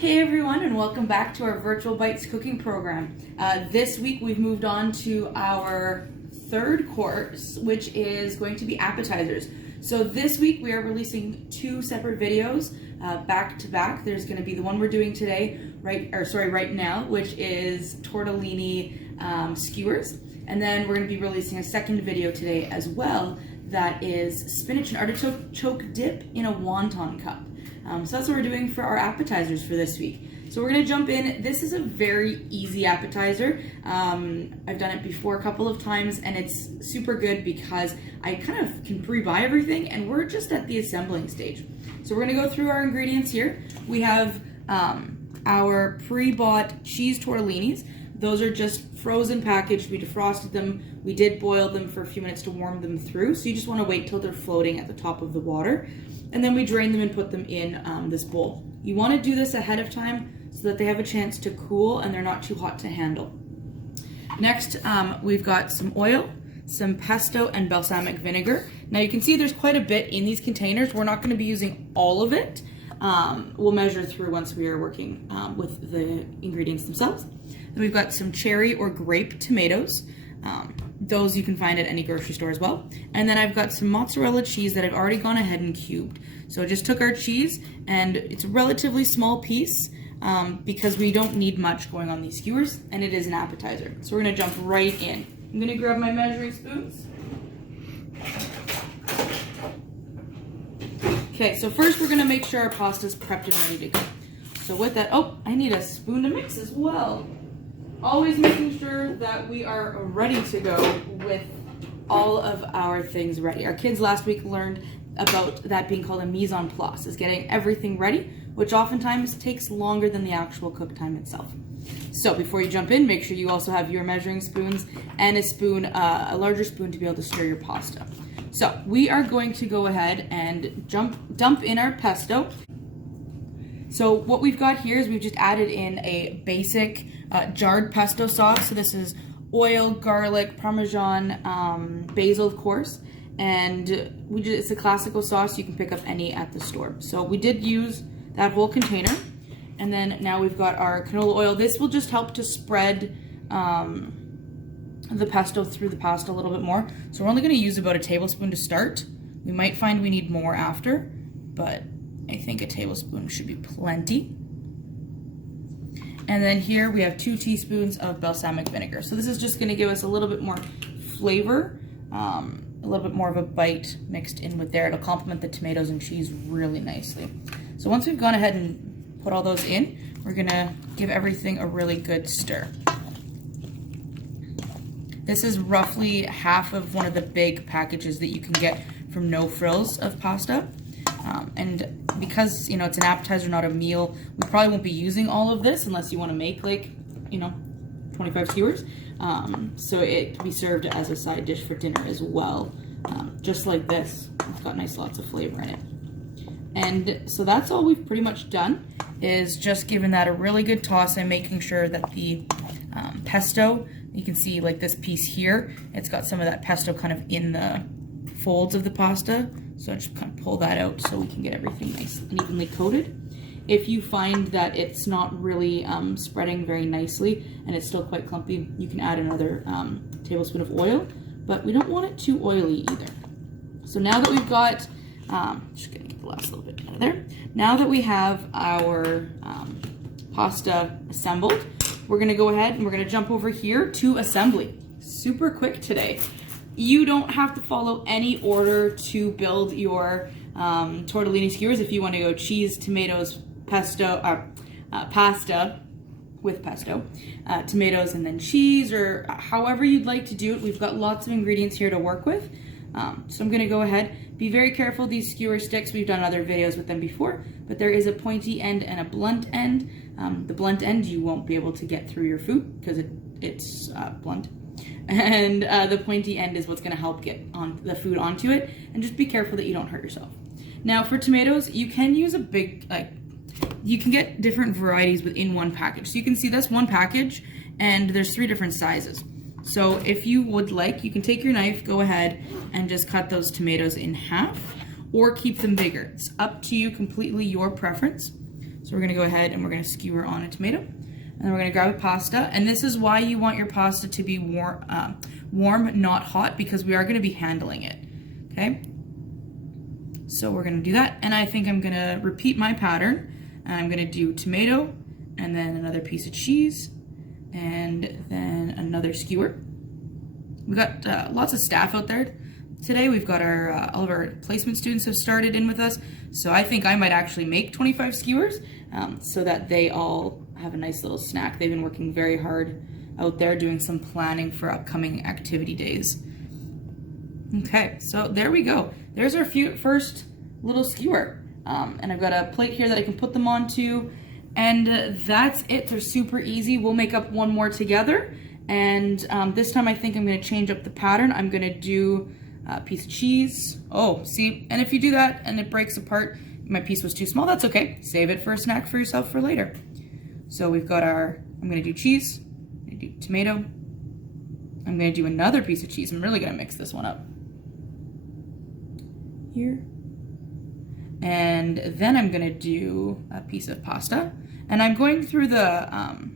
Hey everyone, and welcome back to our Virtual Bites cooking program. This week we've moved on to our third course, which is going to be appetizers. So this week we are releasing two separate videos back to back. There's going to be the one we're doing today, right now, which is Tortellini Skewers, and then we're going to be releasing a second video today as well that is spinach and artichoke dip in a wonton cup. So that's what we're doing for our appetizers for this week. So we're going to jump in. This is a very easy appetizer. I've done it before a couple of times and it's super good because I kind of can pre-buy everything and we're just at the assembling stage. So we're going to go through our ingredients here. We have our pre-bought cheese tortellinis. Those are just frozen packaged. We defrosted them. We did boil them for a few minutes to warm them through. So you just want to wait till they're floating at the top of the water. And then we drain them and put them in this bowl. You want to do this ahead of time so that they have a chance to cool and they're not too hot to handle. Next, we've got some oil, some pesto, and balsamic vinegar. Now you can see there's quite a bit in these containers. We're not going to be using all of it. We'll measure through once we are working with the ingredients themselves. Then we've got some cherry or grape tomatoes. Those you can find at any grocery store as well. And then I've got some mozzarella cheese that I've already gone ahead and cubed. So I just took our cheese, and it's a relatively small piece because we don't need much going on these skewers, and it is an appetizer. So we're gonna jump right in. I'm gonna grab my measuring spoons. Okay, so first we're gonna make sure our pasta's prepped and ready to go. So with that, oh, I need a spoon to mix as well. Always making sure that we are ready to go with all of our things ready. Our kids last week learned about that being called a mise en place, is getting everything ready, which oftentimes takes longer than the actual cook time itself. So before you jump in, make sure you also have your measuring spoons and a spoon, a larger spoon to be able to stir your pasta. So we are going to go ahead and dump in our pesto. So what we've got here is we've just added in a basic jarred pesto sauce. So this is oil, garlic, parmesan, basil, of course, and it's a classical sauce. You can pick up any at the store. So we did use that whole container, and then now we've got our canola oil. This will just help to spread the pesto through the pasta a little bit more. So we're only going to use about a tablespoon to start. We might find we need more after, but I think a tablespoon should be plenty. And then here we have 2 teaspoons of balsamic vinegar. So this is just going to give us a little bit more flavor, a little bit more of a bite mixed in with there. It'll complement the tomatoes and cheese really nicely. So once we've gone ahead and put all those in, we're going to give everything a really good stir. This is roughly half of one of the big packages that you can get from No Frills of pasta. And because, you know, it's an appetizer, not a meal, we probably won't be using all of this unless you want to make, like, you know, 25 skewers. So it can be served as a side dish for dinner as well. Just like this. It's got nice lots of flavor in it. And so that's all we've pretty much done, is just giving that a really good toss and making sure that the pesto, you can see like this piece here, it's got some of that pesto kind of in the folds of the pasta. So I just kind of pull that out so we can get everything nice and evenly coated. If you find that it's not really spreading very nicely and it's still quite clumpy, you can add another tablespoon of oil, but we don't want it too oily either. So now that we've got, just gonna get the last little bit out of there. Now that we have our pasta assembled, we're gonna go ahead and we're gonna jump over here to assembly. Super quick today. You don't have to follow any order to build your tortellini skewers. If you want to go cheese, tomatoes, pesto, pasta with pesto, tomatoes and then cheese, or however you'd like to do it. We've got lots of ingredients here to work with. So I'm going to go ahead. Be very careful. These skewer sticks, we've done other videos with them before, but there is a pointy end and a blunt end. The blunt end you won't be able to get through your food because it's blunt. And the pointy end is what's going to help get on the food onto it, and just be careful that you don't hurt yourself. Now for tomatoes, you can use a big, you can get different varieties within one package. So you can see that's one package and there's 3 different sizes. So if you would like, you can take your knife, go ahead and just cut those tomatoes in half, or keep them bigger. It's up to you, completely your preference. So So we're gonna go ahead and we're gonna skewer on a tomato. And then we're gonna grab a pasta. And this is why you want your pasta to be warm, not hot, because we are gonna be handling it, okay? So we're gonna do that. And I think I'm gonna repeat my pattern. And I'm gonna do tomato, and then another piece of cheese, and then another skewer. We've got lots of staff out there today. We've got our all of our placement students have started in with us. So I think I might actually make 25 skewers so that they all have a nice little snack. They've been working very hard out there doing some planning for upcoming activity days. Okay, so there we go. There's our first little skewer. And I've got a plate here that I can put them onto. And that's it. They're super easy. We'll make up one more together. And this time I think I'm going to change up the pattern. I'm going to do a piece of cheese. Oh, see? And if you do that and it breaks apart, my piece was too small, that's okay. Save it for a snack for yourself for later. So we've got I'm going to do cheese. I'm going to do tomato. I'm going to do another piece of cheese. I'm really going to mix this one up. Here. And then I'm going to do a piece of pasta. And I'm going through the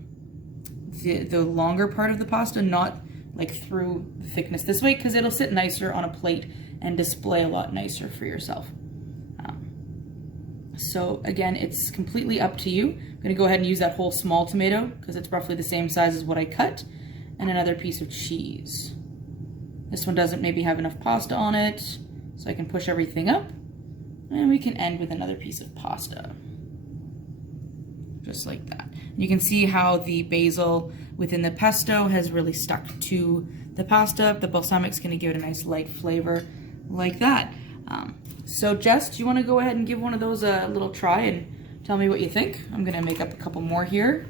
longer part of the pasta, not like through the thickness this way, because it'll sit nicer on a plate and display a lot nicer for yourself. So again, it's completely up to you. I'm going to go ahead and use that whole small tomato because it's roughly the same size as what I cut, and another piece of cheese. This one doesn't maybe have enough pasta on it, so I can push everything up, and we can end with another piece of pasta. Just like that. And you can see how the basil within the pesto has really stuck to the pasta. The balsamic's going to give it a nice light flavor like that. So Jess, do you want to go ahead and give one of those a little try and tell me what you think? I'm going to make up a couple more here.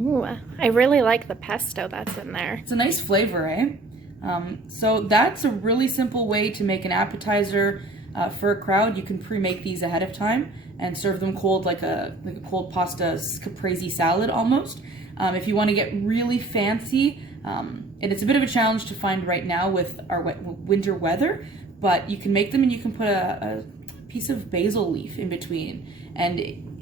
Ooh, I really like the pesto that's in there. It's a nice flavor, eh? So that's a really simple way to make an appetizer for a crowd. You can pre-make these ahead of time and serve them cold like a cold pasta caprese salad almost. If you want to get really fancy, and it's a bit of a challenge to find right now with our winter weather, but you can make them and you can put a piece of basil leaf in between. And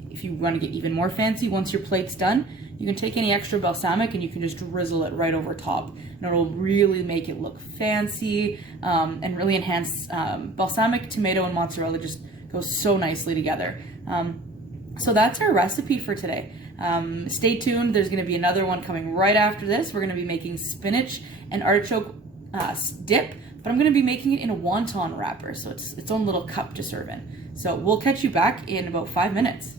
if you want to get even more fancy, once your plate's done, you can take any extra balsamic and you can just drizzle it right over top. And it'll really make it look fancy and really enhance. Balsamic, tomato, and mozzarella just goes so nicely together. So that's our recipe for today. Stay tuned. There's going to be another one coming right after this. We're going to be making spinach and artichoke dip, but I'm going to be making it in a wonton wrapper, so it's its own little cup to serve in. So we'll catch you back in about 5 minutes.